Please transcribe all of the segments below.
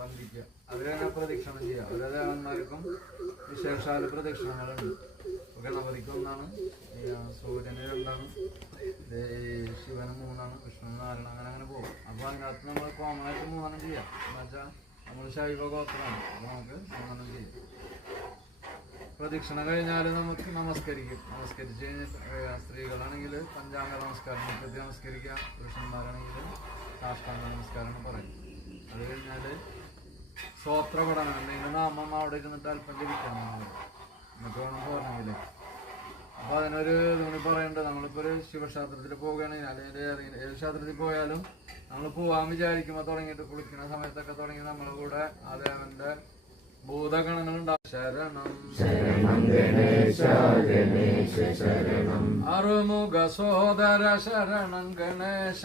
വന്ദിക്കുക അവരെ പ്രദക്ഷിണം ചെയ്യുക. ഓരോ ദേവന്മാർക്കും വിശേഷാല പ്രദക്ഷിണങ്ങളുണ്ട്. ഗണപതിക്ക് ഒന്നാണ്. സൂര്യന് രണ്ടാണ്. ശിവന് മൂന്നാണ്. വിഷ്ണു നാലാണ്. അങ്ങനെ അങ്ങനെ പോകും. അപ്പോൾ അതിനകത്ത് നമ്മൾ കോമൺ ആയിട്ട് മൂന്നെണ്ണം ചെയ്യാം. എന്നുവെച്ചാൽ നമ്മൾ ശൈവ ഗോത്രമാണ്. അപ്പോൾ നമുക്ക് മൂന്നെണ്ണം ചെയ്യാം. പ്രദക്ഷിണ കഴിഞ്ഞാൽ നമുക്ക് നമസ്കരിക്കും. നമസ്കരിച്ച് കഴിഞ്ഞാൽ സ്ത്രീകളാണെങ്കിൽ പഞ്ചാംഗ നമസ്കാരം മുപ്പത്തി നമസ്കരിക്കുക. പുരുഷന്മാരാണെങ്കിൽ സാഷ്ടാംഗ നമസ്കാരം എന്ന് പറയും അത് കഴിഞ്ഞാൽ സ്വോത്ര പഠനം എന്തെങ്കിലും നാമം അവിടെ ഇരുന്നിട്ട് അല്പം ജപിക്കണം എന്നിട്ട് വേണം പോകണമെങ്കിൽ അപ്പോൾ അതിനൊരു നമ്മൾ പറയേണ്ടത് നമ്മളിപ്പോൾ ഒരു ശിവക്ഷേത്രത്തിൽ പോവുകയാണെങ്കിൽ അല്ലെങ്കിൽ ഏത് ഏത് ക്ഷേത്രത്തിൽ പോയാലും നമ്മൾ പോവാൻ വിചാരിക്കുമ്പോൾ തുടങ്ങിയിട്ട് കുളിക്കുന്ന സമയത്തൊക്കെ തുടങ്ങി നമ്മളെ കൂടെ ആ ദേവന്റെ ഭൂതഗണങ്ങളുണ്ടാവും ശരണം. അറുമുഖ സോദര ശരണം ശരണം ഗണേശ.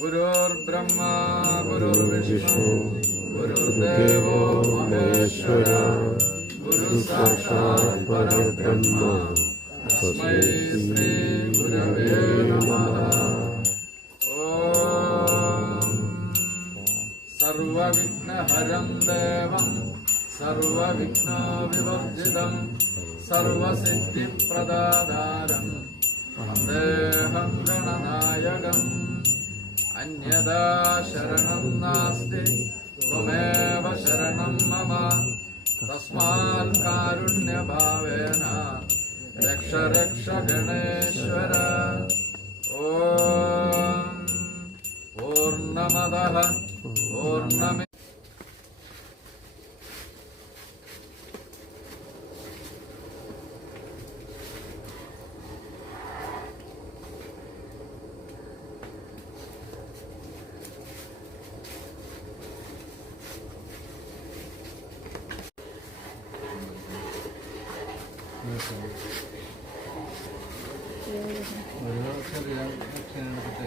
ഗുരുർബ്രഹ്മ ഗുരുർവിഷ്ണു ഗുരുദേവോ മഹേശ്വര. ഗുരു സാക്ഷാത് പരബ്രഹ്മ. തസ്മൈ ശ്രീ ഗുരവേ നമഃ. സർവവിഘ്നഹരം ദേവം സർവവിഘ്നോ വിവർജിതം സർവസിദ്ധിപ്രദാതാരം വന്ദേഹം ഗണനായകം. अन्यदा शरणं नास्ति त्वमेव शरणं मम। तस्मात् कारुण्यभावेन। रक्ष रक्ष गणेश्वर। ॐ पूर्णमदः पूर्णमि ഓരോ ചെറിയ എടുത്തിട്ട്